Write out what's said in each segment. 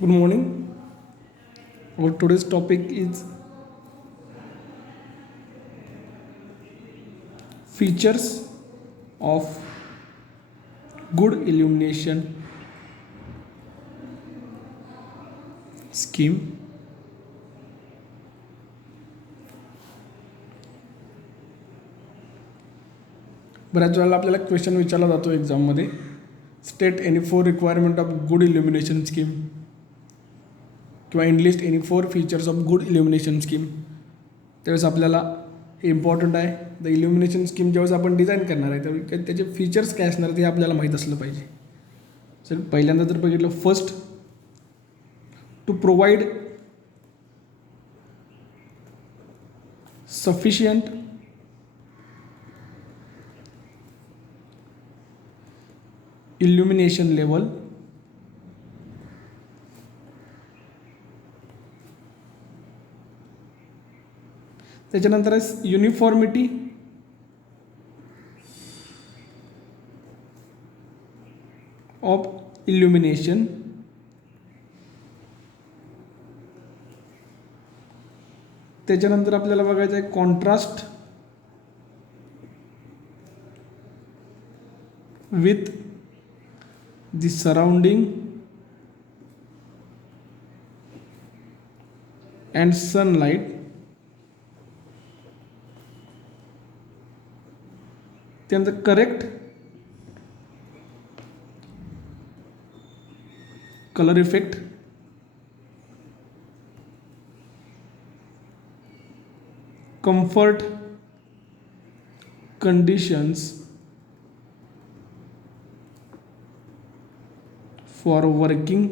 Good morning. Our today's topic is features of good illumination scheme. बऱ्याच वेळेला आपल्याला क्वेश्चन विचारला जातो एक्झाममध्ये, state any four requirement of good illumination scheme किंवा enlist any four features of good illumination scheme. त्यावेळेस आपल्याला हे इम्पॉर्टंट आहे. द इल्युमिनेशन स्कीम ज्यावेळेस आपण डिझाईन करणार आहे त्यावेळी त्याचे फीचर्स काय असणार ते आपल्याला माहीत असलं पाहिजे. सर पहिल्यांदा जर बघितलं, first to provide sufficient illumination level त्याच्यानंतर आहे युनिफॉर्मिटी ऑफ इल्युमिनेशन, त्याच्यानंतर आपल्याला बघायचं आहे contrast with the surrounding and sunlight, त्यानंतर correct colour effect, comfort conditions for working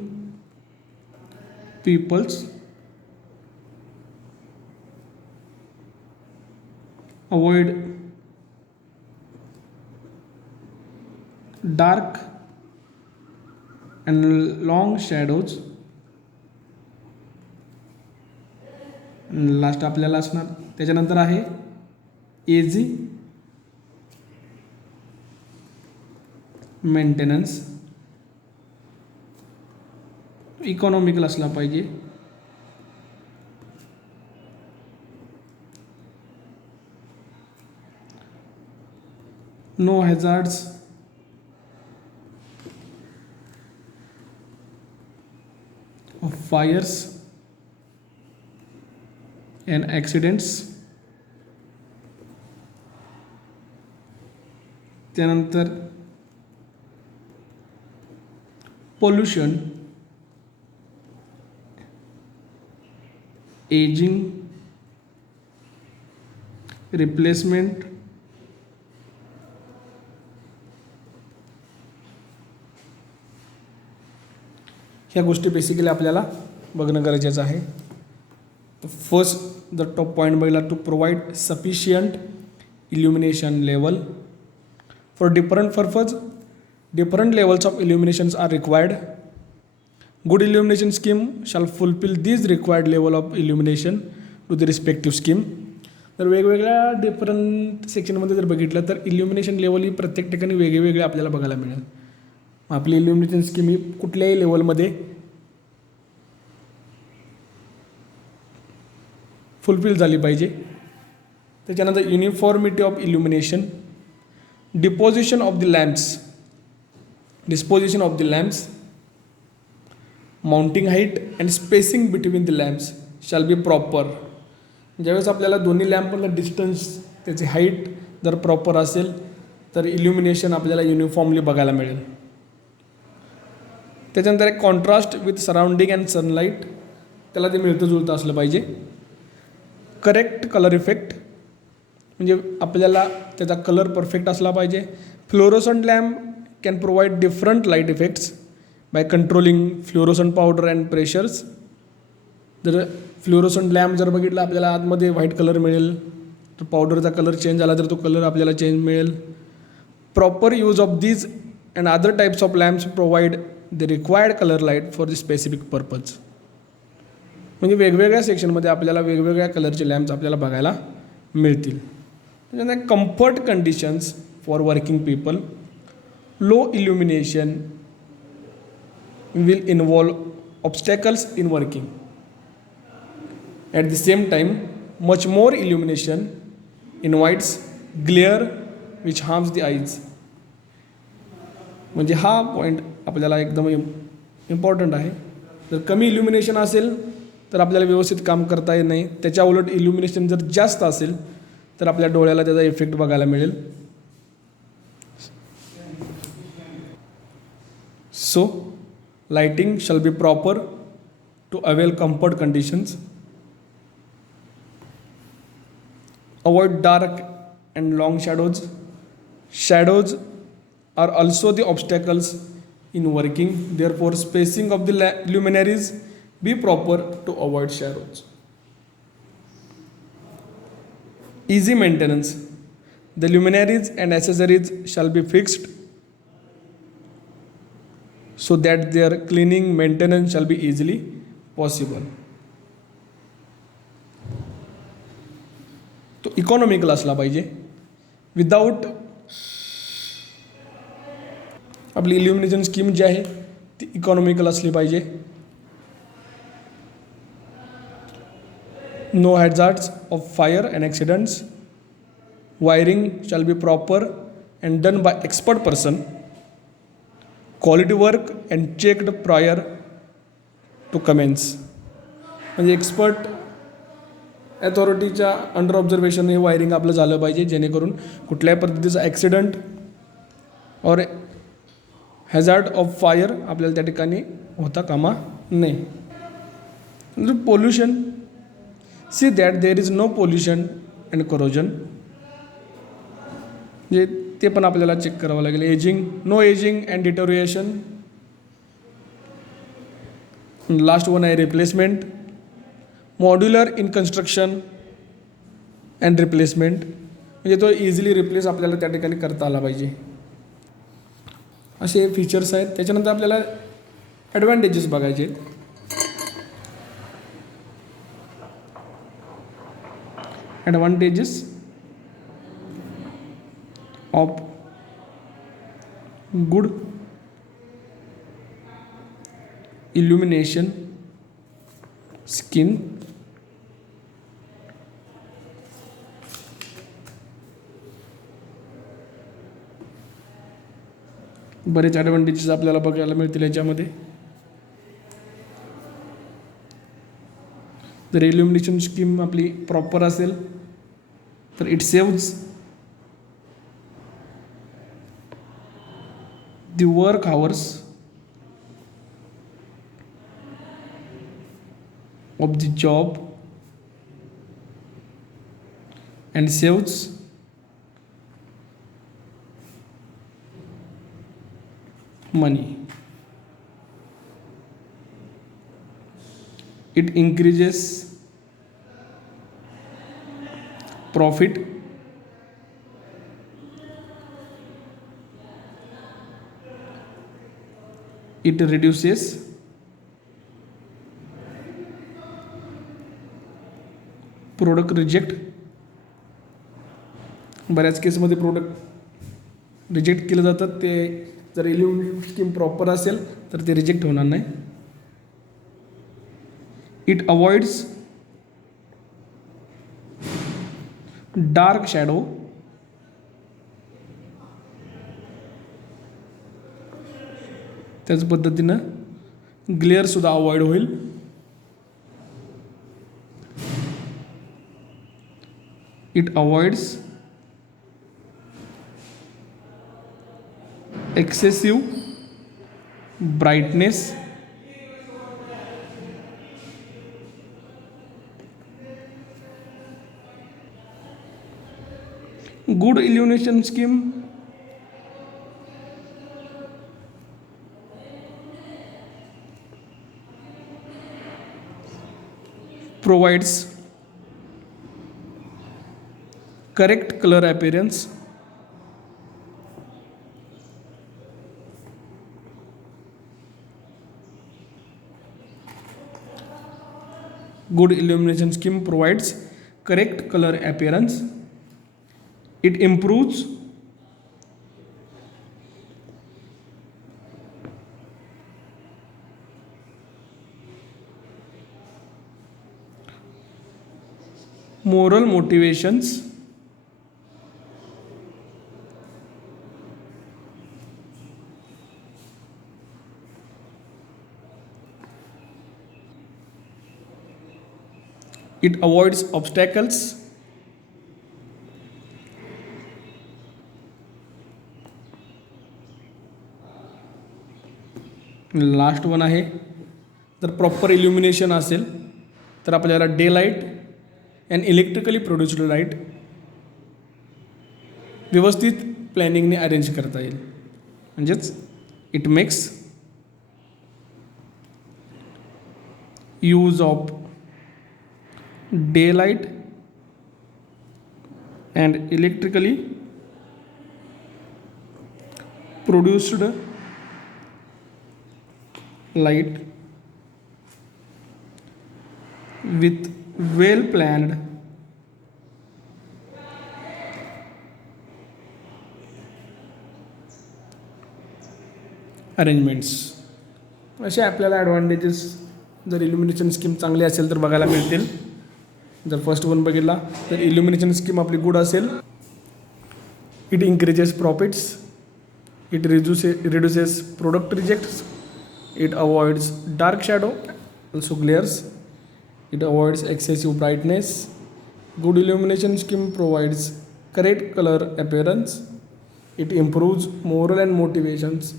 peoples, avoid dark and long shadows, last आपल्याला असणार. त्याच्यानंतर आहे एजी मेंटेनन्स, इकॉनॉमिकल असला पाहिजे. No hazards of fires and accidents, त्यानंतर पोल्युशन, एजिंग, रिप्लेसमेंट, ह्या गोष्टी बेसिकली आपल्याला बघणं गरजेचं आहे. फर्स्ट द टॉप पॉईंट बघितला, to provide sufficient illumination level for different purpose, different levels of illuminations are required. Good illumination scheme shall fulfill these required level of illumination to the respective scheme. तर वेगवेगळ्या डिफरंट सेक्शनमध्ये जर बघितलं तर इल्युमिनेशन लेवल ही प्रत्येक ठिकाणी वेगवेगळे आपल्याला बघायला मिळेल. आपली इल्युमिनेशन स्कीम ही कुठल्याही लेवलमध्ये फुलफिल झाली पाहिजे. त्याच्यानंतर uniformity of illumination, disposition of the lamps, mounting height and spacing between the lamps shall be proper. ज्यावेळेस आपल्याला दोन्ही लॅम्पमधलं डिस्टन्स, त्याची हाईट जर प्रॉपर असेल तर इल्युमिनेशन आपल्याला युनिफॉर्मली बघायला मिळेल. त्याच्यानंतर एक contrast with surrounding and sunlight, त्याला ते मिळतं जुळतं असलं पाहिजे. करेक्ट कलर इफेक्ट, म्हणजे आपल्याला त्याचा कलर परफेक्ट असला पाहिजे. Fluorescent lamp can provide different light effects by controlling fluorescent powder and pressures. जर फ्लोरोसंट लॅम्प जर बघितला आपल्याला आतमध्ये व्हाईट कलर मिळेल, तर पावडरचा कलर चेंज झाला तर तो कलर आपल्याला चेंज मिळेल. Proper use of these and other types of lamps provide the required colour light for the specific purpose. म्हणजे वेगवेगळ्या सेक्शनमध्ये आपल्याला वेगवेगळ्या कलरचे लॅम्प्स आपल्याला बघायला मिळतील. त्याच्यानंतर comfort conditions for working people, low illumination will involve obstacles in working. At the same time, much more illumination invites glare which harms the eyes. म्हणजे हा पॉईंट आपल्याला एकदम इम्पॉर्टंट आहे. जर कमी इल्युमिनेशन असेल तर आपल्याला व्यवस्थित काम करता येत नाही. त्याच्या उलट इल्युमिनेशन जर जास्त असेल तर आपल्या डोळ्याला त्याचा इफेक्ट बघायला मिळेल. सो लाइटिंग शall be proper to avail comfort conditions. Avoid dark and long shadows. Shadows are also the obstacles in working. Therefore, spacing of the luminaries be proper to avoid shadows. Easy maintenance. The luminaries and accessories shall be fixed so that their cleaning maintenance shall be easily possible. तो इकॉनॉमिकल असला पाहिजे. विदाउट आपली इल्युमिनेशन स्कीम जी आहे ती economical असली पाहिजे. No hazards of fire and accidents. Wiring shall be proper and done by expert person. Quality work and checked prior to commence. म्हणजे एक्सपर्ट अथॉरिटीच्या अंडर ऑब्झर्वेशन हे वायरिंग आपलं झालं पाहिजे, जेणेकरून कुठल्याही पद्धतीचा ॲक्सिडंट और हॅझार्ड ऑफ फायर आपल्याला त्या ठिकाणी होता कामा नाही. Pollution. See that there is no pollution and corrosion. म्हणजे ते पण आपल्याला चेक करावं लागेल. Ageing. No ageing and deterioration. Last one आहे replacement. Modular in construction and replacement. म्हणजे तो इझिली रिप्लेस आपल्याला त्या ठिकाणी करता आला पाहिजे. असे फीचर्स आहेत. त्याच्यानंतर आपल्याला ॲडव्हान्टेजेस बघायचे आहेत. Advantages of good illumination scheme. बरेच ॲडव्हान्टेजेस आपल्याला बघायला मिळतील याच्यामध्ये. जर इल्युमिनेशन स्कीम आपली प्रॉपर असेल तर it saves the work hours of the job and saves money. It increases profit. It reduces product reject. बऱ्याच केसमध्ये प्रोडक्ट रिजेक्ट केलं जातात. ते जर इल्युमिनेशन स्कीम प्रॉपर असेल तर ते रिजेक्ट होणार नाही. It avoids dark shadow. त्याच पद्धतीनं ग्लेअरसुद्धा अवॉइड होईल. It avoids excessive brightness. Good illumination scheme provides correct color appearance. Good illumination scheme provides correct color appearance. It improves moral motivations it avoids obstacles last one आहे जर प्रॉपर इल्युमिनेशन असेल तर आपल्याला day light and electrically produced light व्यवस्थित प्लॅनिंगने अरेंज करता येईल म्हणजेच it makes use of day light and electrically produced light with well planned arrangements असे आपल्याला ॲडव्हान्टेजेस जर इल्युमिनेशन स्कीम चांगली असेल तर बघायला मिळतील. जर फर्स्ट वन बघितला तर इल्युमिनेशन स्कीम आपली गुड असेल, it increases profits, it reduces product rejects, it avoids dark shadow, also glares, it avoids excessive brightness. Good illumination scheme provides correct color appearance, it improves moral and motivations,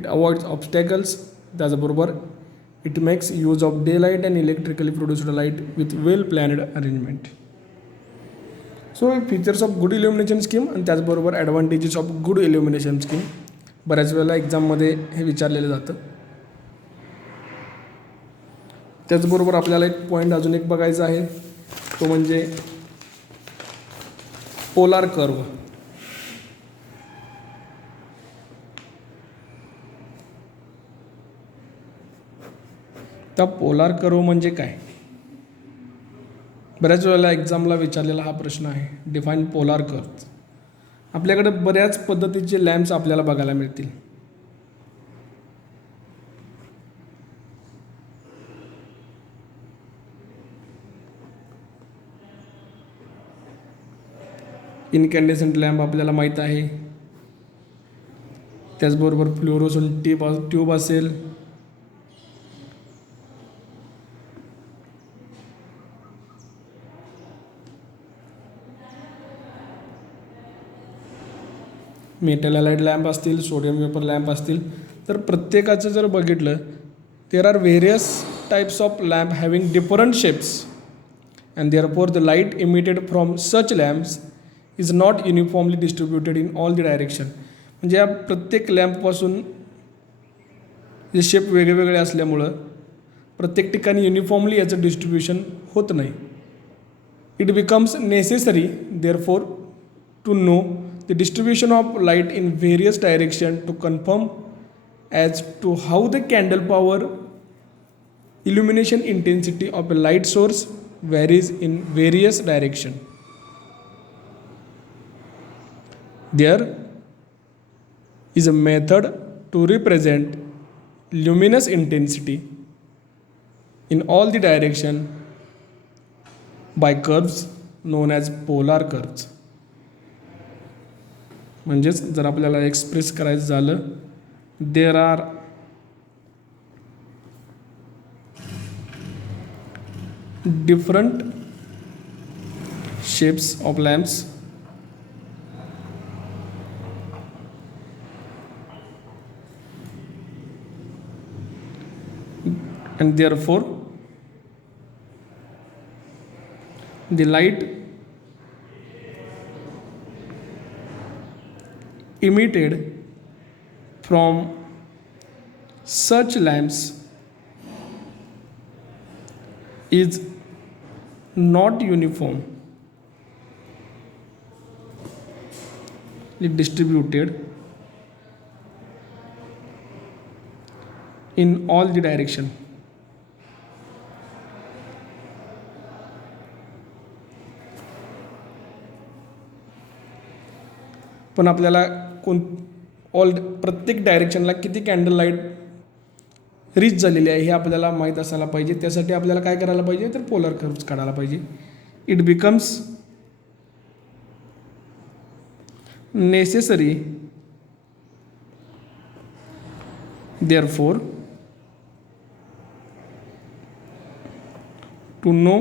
it avoids obstacles. त्याचबरोबर it makes use of daylight and electrically produced light with well planned arrangement. So features of good illumination scheme आणि त्याचबरोबर advantages of good illumination scheme बऱ्याच वेळेला एक्झाममध्ये हे विचारलेलं जातं. त्याचबरोबर आपल्याला एक पॉईंट अजून एक बघायचा आहे तो म्हणजे पोलार कर्व. तर पोलार कर्व म्हणजे काय, बऱ्याच वेळेला एक्झामला विचारलेला हा प्रश्न आहे. Define polar curve. आपल्याकडे बऱ्याच पद्धतीचे लॅम्प्स आपल्याला बघायला मिळतील. इनकॅन्डेसंट लॅम्प आपल्याला माहीत आहे, त्याचबरोबर फ्लोरोसंट ट्यूब असेल, मेटल हॅलाइड लॅम्प असतील, सोडियम वेपर लॅम्प असतील. तर प्रत्येकाचं जर बघितलं there are various types of lamp having different shapes and therefore the light emitted from such lamps is not uniformly distributed in all the direction. म्हणजे या प्रत्येक लॅम्पपासून जे शेप वेगवेगळे असल्यामुळं प्रत्येक ठिकाणी युनिफॉर्मली याचं डिस्ट्रीब्युशन होत नाही. It becomes necessary therefore to know the distribution of light in various direction to confirm as to how the candle power illumination intensity of a light source varies in various direction. There is a method to represent luminous intensity in all the direction by curves known as polar curves. म्हणजेच जर आपल्याला express करायचं झालं, there are different shapes of lamps and therefore the light emitted from such lamps is not uniformly distributed in all the direction. पण आपल्याला प्रत्येक डायरेक्शनला किती कॅन्डल लाईट रीच झालेली आहे हे आपल्याला माहीत असायला पाहिजे. त्यासाठी आपल्याला काय करायला पाहिजे तर पोलर कर्व्स काढायला पाहिजे. it becomes necessary, therefore, to know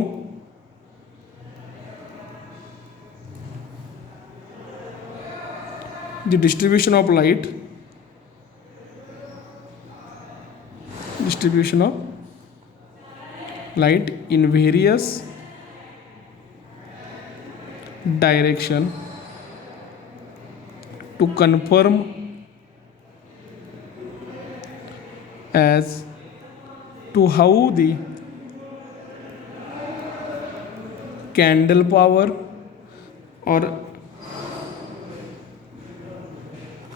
the distribution of light in various direction to confirm as to how the candle power or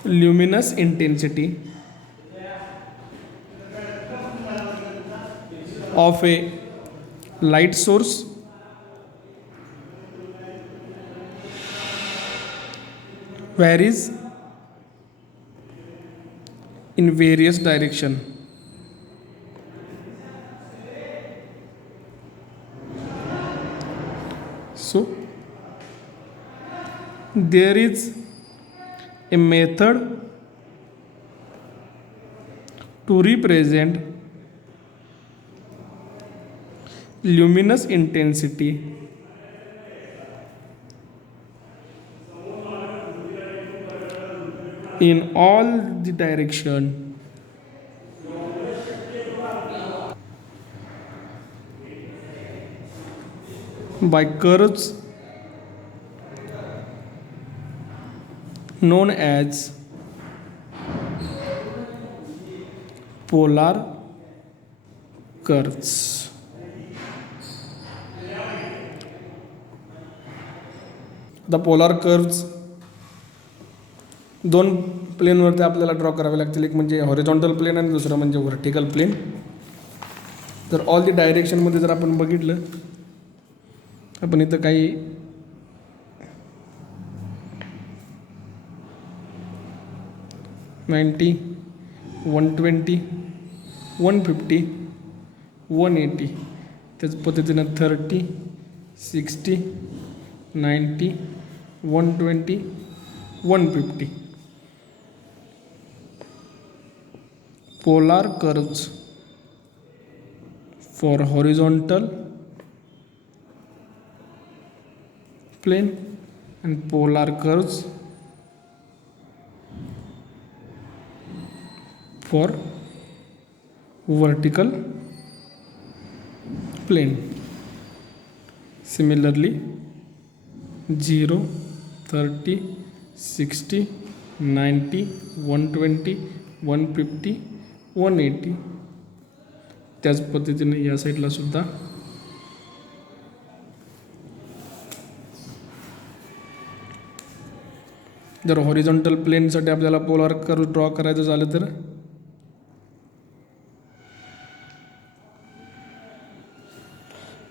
luminous intensity of a light source varies in various direction. So there is a method to represent luminous intensity in all the direction by curves known as polar curves. The polar curves दोन प्लेनवरती आपल्याला ड्रॉ करावे लागतील, एक म्हणजे horizontal plane आणि दुसरं म्हणजे व्हर्टिकल प्लेन. तर ऑल दी डायरेक्शनमध्ये जर आपण बघितलं, आपण इथं काही $90, $120, $150, $180 त्याच पद्धतीनं $30, $60, $90, $120, $150 polar curves for horizontal plane and polar curves for vertical plane. Similarly, 0, 30, 60, 90, 120, 150, 180 त्याच पद्धतीने या साईडला सुद्धा जर हॉरिझॉन्टल प्लेनसाठी आपल्याला पोलार कर्व ड्रॉ करायचं झालं तर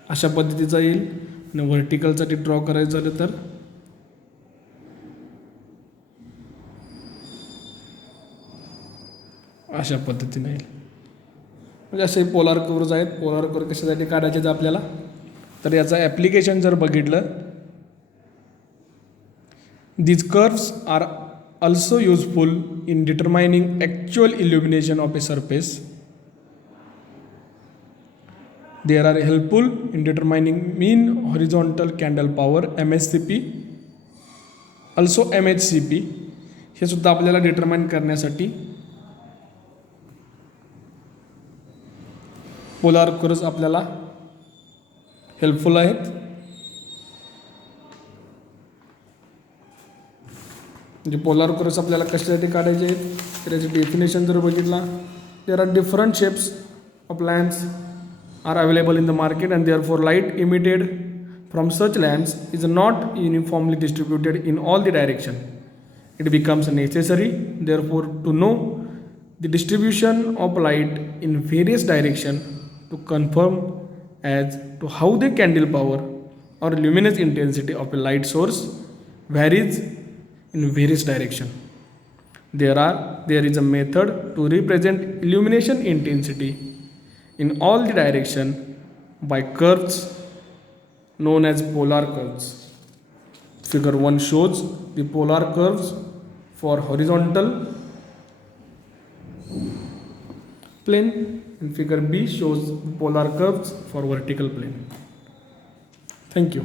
अशा पद्धतीचा येईल, आणि व्हर्टिकलसाठी ड्रॉ करायचं झालं तर अशा पद्धतीने येईल. म्हणजे असे पोलार कर्व्ज आहेत. पोलार कर्व कशासाठी काढायचे आपल्याला, तर याचं ॲप्लिकेशन जर बघितलं, these curves are also useful in determining actual illumination of a surface. They are helpful in determining mean horizontal candle power MHCP, also MHCP हे सुद्धा आपल्याला डिटरमाइन करण्यासाठी पोलार कर्व्स आपल्याला हेल्पफुल आहेत. म्हणजे पोलार कर्व्स आपल्याला कशासाठी काढायचे आहेत, तर याची डेफिनेशन जर बघितला, there are different shapes of lamps are available in the market and therefore light emitted from such lamps is not uniformly distributed in all the direction. It becomes necessary therefore to know the distribution of light in various direction to confirm as to how the candle power or luminous intensity of a light source varies in various direction. There is a method to represent illumination intensity in all the direction by curves known as polar curves. Figure 1 shows the polar curves for horizontal plane, and figure B shows polar curves for vertical plane. Thank you.